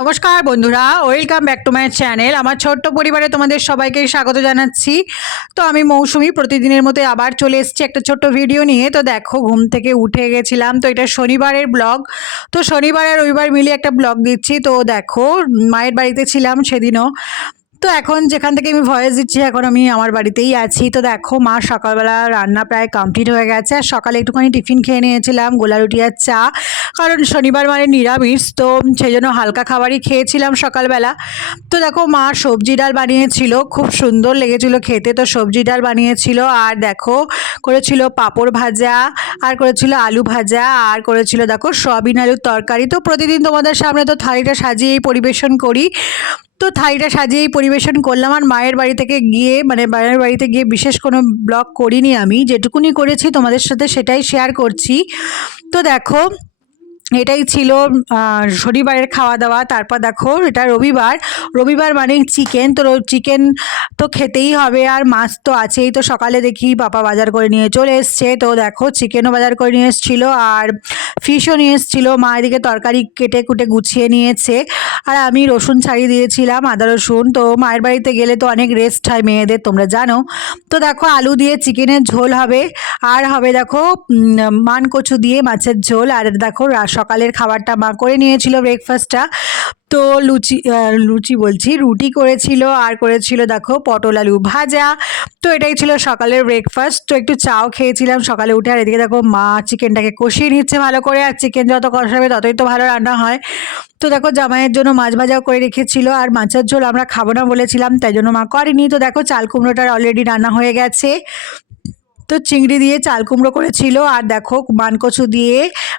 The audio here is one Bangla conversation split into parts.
নমস্কার বন্ধুরা welcome back to my channel আমার ছোট্ট পরিবারে তোমাদের সবাইকে স্বাগত জানাচ্ছি। তো আমি মৌসুমি, প্রতিদিনের মতো আবার চলে এসেছি একটা ছোট্ট ভিডিও নিয়ে। তো দেখো, ঘুম থেকে উঠে গেছিলাম। তো এটা শনিবারের ব্লগ তো শনিবার আর রবিবার মিলিয়ে একটা ব্লগ দিচ্ছি। তো দেখো, মায়ের বাড়িতে ছিলাম সেদিনও। তো এখন যেখান থেকে আমি ভয়েস দিচ্ছি, এখন আমি আমার বাড়িতেই আছি। তো দেখো, মা সকালবেলা রান্না প্রায় কমপ্লিট হয়ে গেছে। আর সকালে একটুখানি টিফিন খেয়ে নিয়েছিলাম গোলা রুটি আর চা। কারণ শনিবার মানে নিরামিষ, তো সেই জন্য হালকা খাবারই খেয়েছিলাম সকালবেলা। তো দেখো, মা সবজি ডাল বানিয়েছিল, খুব সুন্দর লেগেছিল খেতে। তো সবজি ডাল বানিয়েছিল, আর দেখো, করেছিল পাঁপড় ভাজা, আর করেছিল আলু ভাজা, আর করেছিল দেখো, সয়াবিন আলুর তরকারি। তো প্রতিদিন তোমাদের সামনে তো থালিটা সাজিয়েই পরিবেশন করি। তো থাইটা সাজিয়েই পরিবেশন করলাম আর মায়ের বাড়ি থেকে গিয়ে মানে মায়ের বাড়িতে গিয়ে বিশেষ কোনো ব্লগ করিনি আমি। যেটুকুনি করেছি তোমাদের সাথে সেটাই শেয়ার করছি। তো দেখো এটাই ছিল শনিবারের খাওয়া দাওয়া তারপর দেখো, এটা রবিবার। রবিবার মানে চিকেন, তো চিকেন তো খেতেই হবে আর মাছ তো আছেই। তো সকালে দেখি পাপা বাজার করে নিয়ে চলে এসছে। তো দেখো, চিকেনও বাজার করে নিয়ে এসেছিল আর ফিশও নিয়ে এসেছিল। মা এদিকে তরকারি কেটে কুটে গুছিয়ে নিয়েছে। আর আমি রসুন ছাড়িয়ে দিয়েছিলাম, আদা রসুন। তো মায়ের বাড়িতে গেলে তো অনেক রেস্ট হয় মেয়েদের, তোমরা জানো। তো দেখো, আলু দিয়ে চিকেনের ঝোল হবে। আর হবে দেখো মান কচু দিয়ে মাছের ঝোল। আর দেখো, রা- সকালের খাবারটা মা করে নিয়েছিল ব্রেকফাস্টটা তো লুচি লুচি বলছি, রুটি করেছিল, আর করেছিল দেখো পটল আলু ভাজা। তো এটাই ছিল সকালের ব্রেকফাস্ট তো একটু চাও খেয়েছিলাম সকালে উঠে, আর এদিকে দেখো মা চিকেনটাকে কষিয়ে নিচ্ছে ভালো করে, আর চিকেন যত কষাবে ততই তো ভালো রান্না হয়। তো দেখো জামাইয়ের জন্য মাছ ভাজাও করে রেখেছিল, আর মাছের ঝোল আমরা খাব না বলেছিলাম, তাই জন্য মা করেনি। তো দেখো চাল কুমড়োটার অলরেডি রান্না হয়ে গেছে। তো চিংড়ি দিয়ে চাল কুমড়ো করেছিল, আর দেখো মানকচু দিয়ে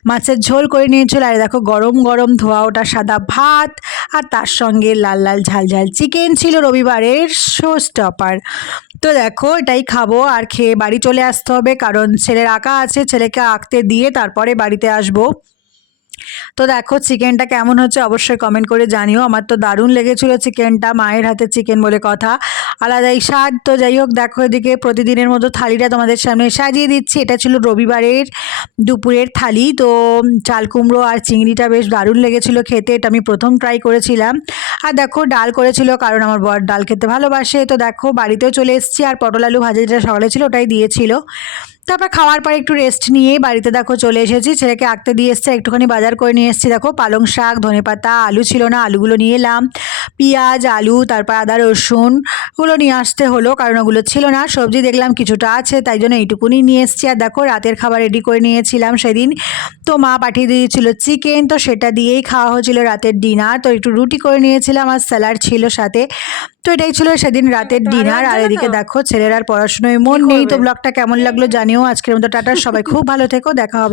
মাছের ঝোল করে নিয়েছিল, আর দেখো গরম গরম ধোয়া ওটা সাদা ভাত, আর তার সঙ্গে লাল লাল ঝাল ঝাল চিকেন ছিল রবিবারের শো স্টপার তো দেখো এটাই খাব, আর খেয়ে বাড়ি চলে আসতে হবে, কারণ ছেলের আঁকা আছে, ছেলেকে আঁকতে দিয়ে তারপরে বাড়িতে আসব। তো দেখো চিকেনটা কেমন হচ্ছে অবশ্যই কমেন্ট করে জানিও, আমার তো দারুণ লেগেছিল চিকেনটা, মায়ের হাতে চিকেন বলে কথা। আলাদাই স্বাদ। তো যাই হোক, দেখো এদিকে প্রতিদিনের মতো থালিটা তোমাদের সামনে সাজিয়ে দিচ্ছি। এটা ছিল রবিবারের দুপুরের থালি। তো চাল কুমড়ো আর চিংড়িটা বেশ দারুণ লেগেছিল খেতে, এটা আমি প্রথম ট্রাই করেছিলাম। আর দেখো, ডাল করেছিল কারণ আমার বর ডাল খেতে ভালোবাসে। তো দেখো, বাড়িতেও চলে এসেছি আর পটল আলু ভাজা যেটা সকালে ছিল ওটাই দিয়েছিল। তারপর খাওয়ার পর একটু রেস্ট নিয়ে বাড়িতে দেখো চলে এসেছি। ছেলেকে আঁকতে দিয়ে এসছে একটুখানি বাজার করে নিয়ে এসেছি। দেখো, পালং শাক, ধনেপাতা, আলু ছিল না, আলুগুলো নিয়ে এলাম। পেঁয়াজ আলু তারপর আদা রসুন ওগুলো নিয়ে আসতে হলো কারণ ওগুলো ছিল না। সবজি দেখলাম কিছুটা আছে তাই জন্য এইটুকুনি নিয়ে এসেছি। আর দেখো রাতের খাবার রেডি করে নিয়েছিলাম সেদিন। তো মা পাঠিয়ে দিয়েছিল চিকেন তো সেটা দিয়েই খাওয়া হয়েছিল রাতের ডিনার তো একটু রুটি করে নিয়েছিলাম আর স্যালাড ছিল সাথে। তো এটাই ছিল সেদিন রাতের ডিনার আর এদিকে দেখো ছেলের আর পড়াশোনায় মন নেই। তো ব্লগটা কেমন লাগল জানিও। আজকের মতো টাটা সবাই খুব ভালো থেকো। দেখা হবে